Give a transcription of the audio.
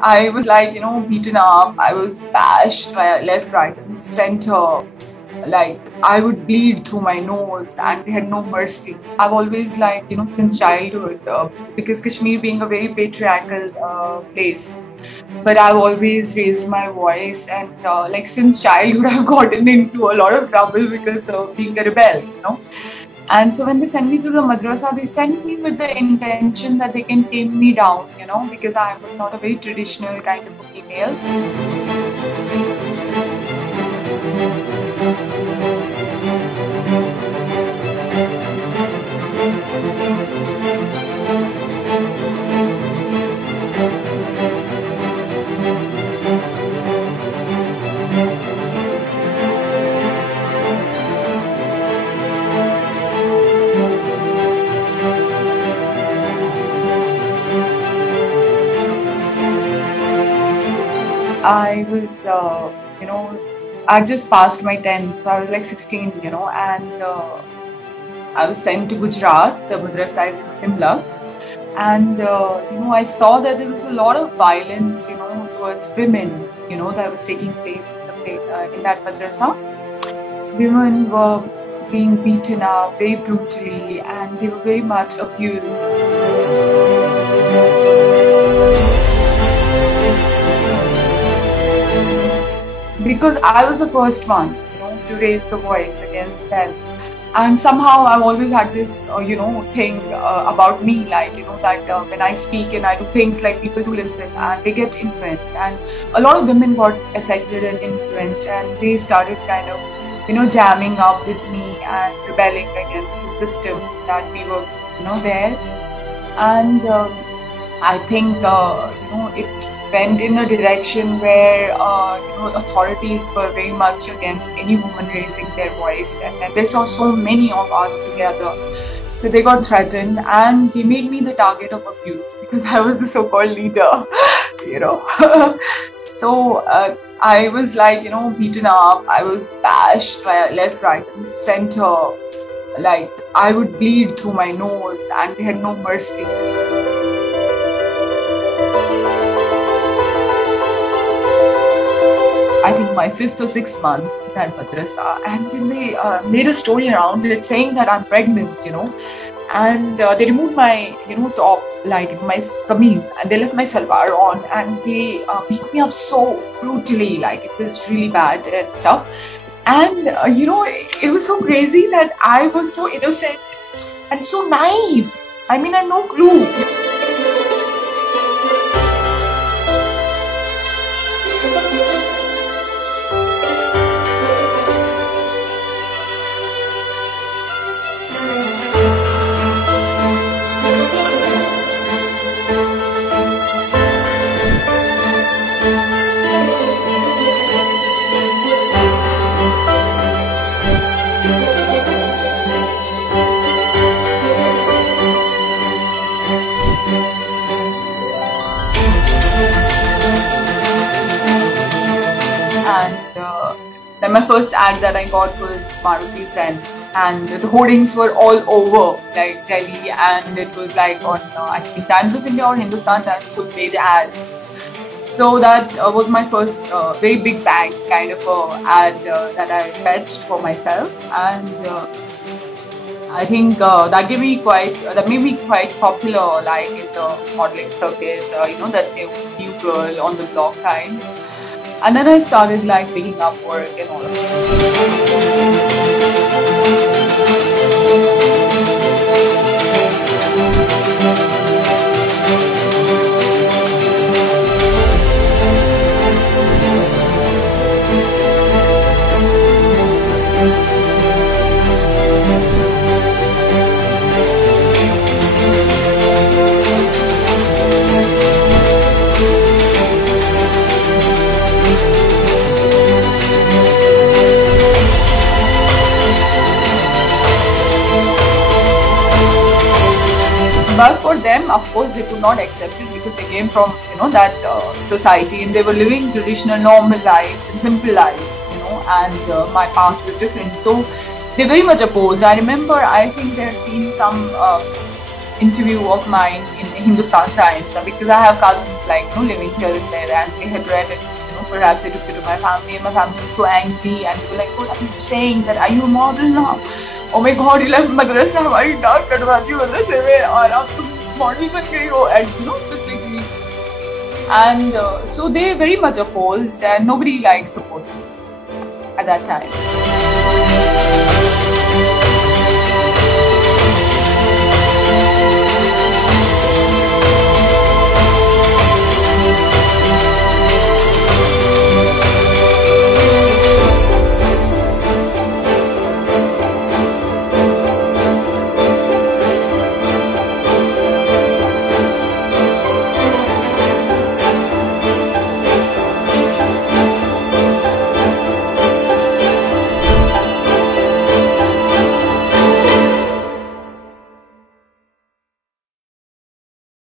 I was like, beaten up. I was bashed left, right, and center. Like I would bleed through my nose, and they had no mercy. I've always like, since childhood, because Kashmir being a very patriarchal place, but I've always raised my voice, and like since childhood, I've gotten into a lot of trouble because of being a rebel. And so when they sent me to the madrasa, they sent me with the intention that they can tame me down, because I was not a very traditional kind of a female. I was, I just passed my 10th, so I was like 16, and I was sent to Gujarat. The madrasa is in Simla. And, I saw that there was a lot of violence, towards women, that was taking place in that madrasa. Women were being beaten up very brutally, and they were very much abused. Because I was the first one, to raise the voice against them. And somehow I've always had this, thing about me, like, that when I speak and I do things, like people do listen and they get influenced. And a lot of women got affected and influenced, and they started kind of, jamming up with me and rebelling against the system that we were, there. And I think, it went in a direction where authorities were very much against any woman raising their voice, and they saw so many of us together, so they got threatened, and they made me the target of abuse because I was the so-called leader. So I was like, beaten up. I was bashed left, right, and center. Like I would bleed through my nose, and they had no mercy. I think my 5th or 6th month in that madrasa, and then they made a story around it saying that I'm pregnant, and they removed my, top, like my kameez, and they left my salwar on, and they beat me up so brutally, like it was really bad and stuff. And it was so crazy that I was so innocent and so naive. I mean, I had no clue. Then my first ad that I got was Maruti Sen, and the hoardings were all over like Delhi, and it was like on I think Times of India or Hindustan Times full page ad. So that was my first very big bang kind of ad that I fetched for myself, and I think that made me quite popular, like in the modeling circuit, that new girl on the block kinds. And then I started like picking up work and all of that. But for them, of course, they could not accept it because they came from, that society, and they were living traditional, normal lives and simple lives, and my path was different. So they very much opposed. I remember, I think they had seen some interview of mine in Hindustan Times, because I have cousins like living here and there, and they had read it. Perhaps they took it to my family, and my family was so angry, and they were like, "What are you saying? That are you a model now? Oh my God, 11 मदरसे हमारी डांट कटवाती मदरसे में और अब तुम model बन गई हो," and just like me. And so they very much opposed, and nobody supported me at that time.